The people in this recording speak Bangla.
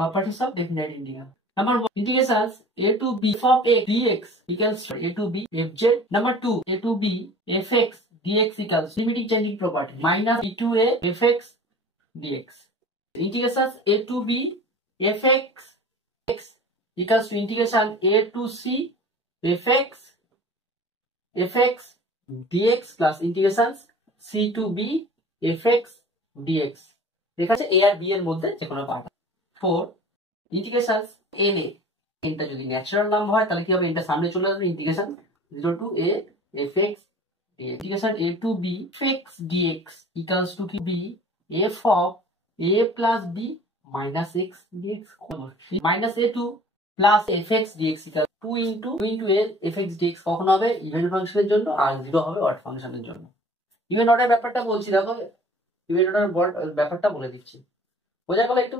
properties of definite integral. Number 1, integrations a to b f of x dx equals to a to b fz. Number 2, a to b fx dx equals limiting changing property minus e to a fx dx. Integrations a to b fx x equals to integration a to c fx dx plus integrations c to b fx dx. দেখা যাচ্ছে a আর b এর মধ্যে যে কোনো পার্ট। 4, ইন্টিগ্রেশন n এ nটা যদি ন্যাচারাল নাম্বার হয় তাহলে কি হবে, nটা সামনে চলে আসবে, integration 0 to a fx dx। Integration a to b fx dx equals to b f of a plus b minus x dx minus a2 plus fx dx equals 2 into a fx dx কখন হবে, ইভেন ফাংশনের জন্য, আর 0 হবে অড ফাংশনের জন্য। ইভেন অর্ডার ব্যাপারটা বলছি, দেখো ইভেন অর্ডার ব্যাপারটা বলে দিচ্ছি, বোঝা গেল একটু।